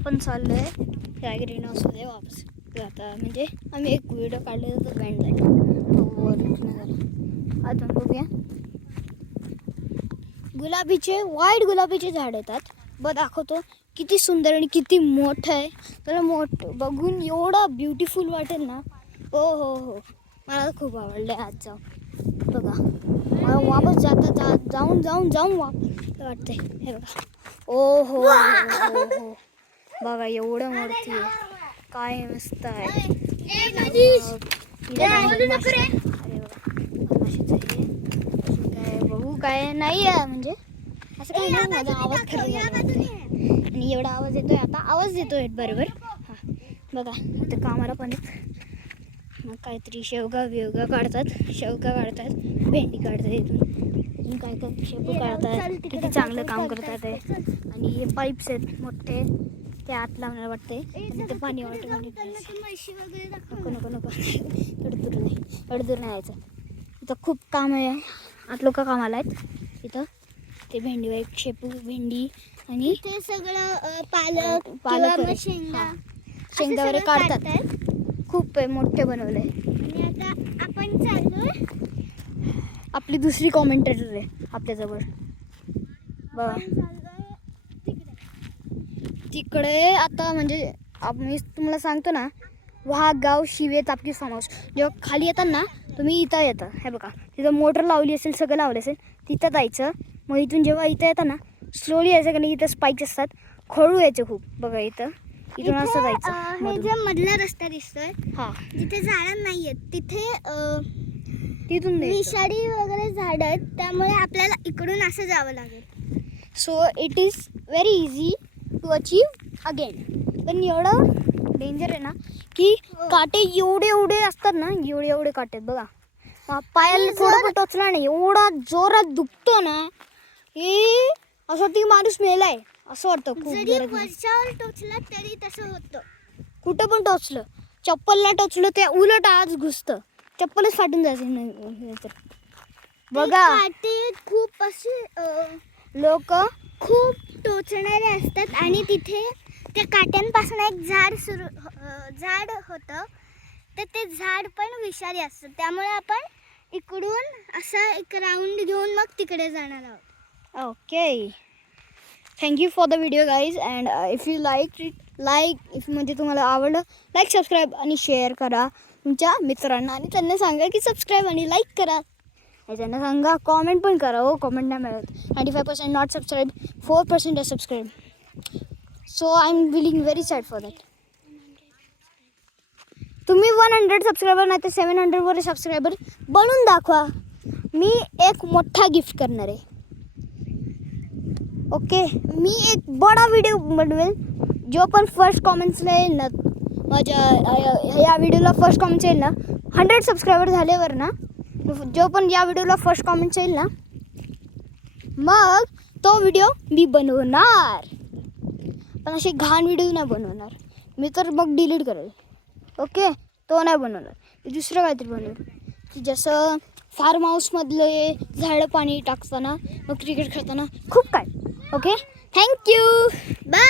आपण चाललोय त्या ग्रीन हाऊसमध्ये वापस. आता म्हणजे आम्ही एक व्हिडिओ काढलेला तो बँड झाला. आता बघूया गुलाबीचे व्हाईट गुलाबीचे झाड येतात बघ, दाखवतो किती सुंदर आणि किती मोठं आहे. त्याला बघून एवढा ब्युटिफुल वाटेल ना. हो हो हो, मला खूप आवडलं आज जाऊन. बघा मला वापस जाऊन वाटतंय. हे बघा, ओ हो हो हो, बघा एवढं मोठी आहे, काय मस्त आहे. अरे बघा काय बघू काय नाही आहे म्हणजे असं काही नाही. माझा आवाज खरं आणि एवढा आवाज येतोय, आता आवाज देतोय बरोबर. हां बघा इथं कामाला पण मग काहीतरी शेवगा काढतात, भेंडी काढतात, इथून काय शेपू काढतात. किती चांगलं काम करतात आहे. आणि हे पाईप्स आहेत मोठे, ते आत लावणार वाटते. आणि ते पाणी ऑटोमॅटिक नको दूर नाही यायचं. इथं खूप काम आहे, 8 लोक कामाला आहेत इथं. ते भेंडी एक शेपू भेंडी आणि ते सगळं पालक शेंगा वगैरे काढतात. खूप मोठे बनवले. आणि आता आपण चाललोय, आपली दुसरी कॉमेंटेटर आहे आपल्याजवळ बघा तिकडे. आता म्हणजे मी तुम्हाला सांगतो ना, वाघगाव शिवे तापकी फार्म हाऊस. जेव्हा खाली येतात ना तुम्ही, इथं येतं. हे बघा तिथं मोटर लावली असेल, सगळं लावलं असेल, तिथं जायचं. मग इथून जेव्हा इथं येतं ना स्लोली यायचं, कारण इथं स्पाईक्स असतात, खळू यायचं खूप. बघा इथं इथून असं जायचं. हे जे मधला रस्ता दिसतोय, हां जिथे झाडं नाही आहेत तिथे तिथून विषारी वगैरे झाड आहेत, त्यामुळे आपल्याला इकडून असं जावं लागेल. So it is very easy to achieve again. पण एवढं डेंजर आहे ना की काटे एवढे असतात ना, एवढे काटे आहेत बघा. पायाला थोडं पण टोचला नाही, एवढा जोरात दुखतो ना, हे असं ती माणूस मेलाय असं वाटतं. खूप वरच्यावर टोचला तरी तसं होतं. कुठं पण टोचलं, चप्पलला टोचलं ते उलट आज घुसतं, चप्पलच फाटून जायचं नाही तर. बघा काटे खूप असे लोक खूप टोचणारे असतात. आणि तिथे त्या काट्यांपासून एक झाड होतं, तर ते झाड पण विषारी असतं. त्यामुळे आपण इकडून असा एक राऊंड घेऊन मग तिकडे जाणार आहोत. Okay, thank you for the video guys. And if you if म्हणजे तुम्हाला आवडलं, लाईक सबस्क्राईब आणि शेअर करा तुमच्या मित्रांना. आणि त्यांना सांगा की सबस्क्राईब आणि लाईक करा. आणि त्यांना सांगा कॉमेंट पण करा. हो, कॉमेंट नाही मिळत. 95% not subscribe, 4% are subscribe. So I am willing very sad for that. तुम्ही 100 सबस्क्रायबर नाही तर 700 वर सबस्क्रायबर बनवून दाखवा. मी एक मोठा गिफ्ट करणार आहे. ओके, मी एक बडा व्हिडिओ बनवेल. जो पण फर्स्ट कॉमेंट्सला येईल ना, माझ्या या व्हिडिओला फर्स्ट कॉमेंट्स येईल ना, 100 सबस्क्रायबर झाल्यावर ना, जो पण या व्हिडिओला फर्स्ट कॉमेंट्स येईल ना, मग तो व्हिडिओ मी बनवणार. पण असे घाण व्हिडिओ नाही बनवणार मी, तर मग डिलीट करेल. ओके, तो नाही बनवणार. मी दुसरं काहीतरी बनवेल, की जसं फार्म हाऊसमधले झाडं पाणी टाकताना, मग क्रिकेट खेळताना, खूप काय. Okay, thank you, bye.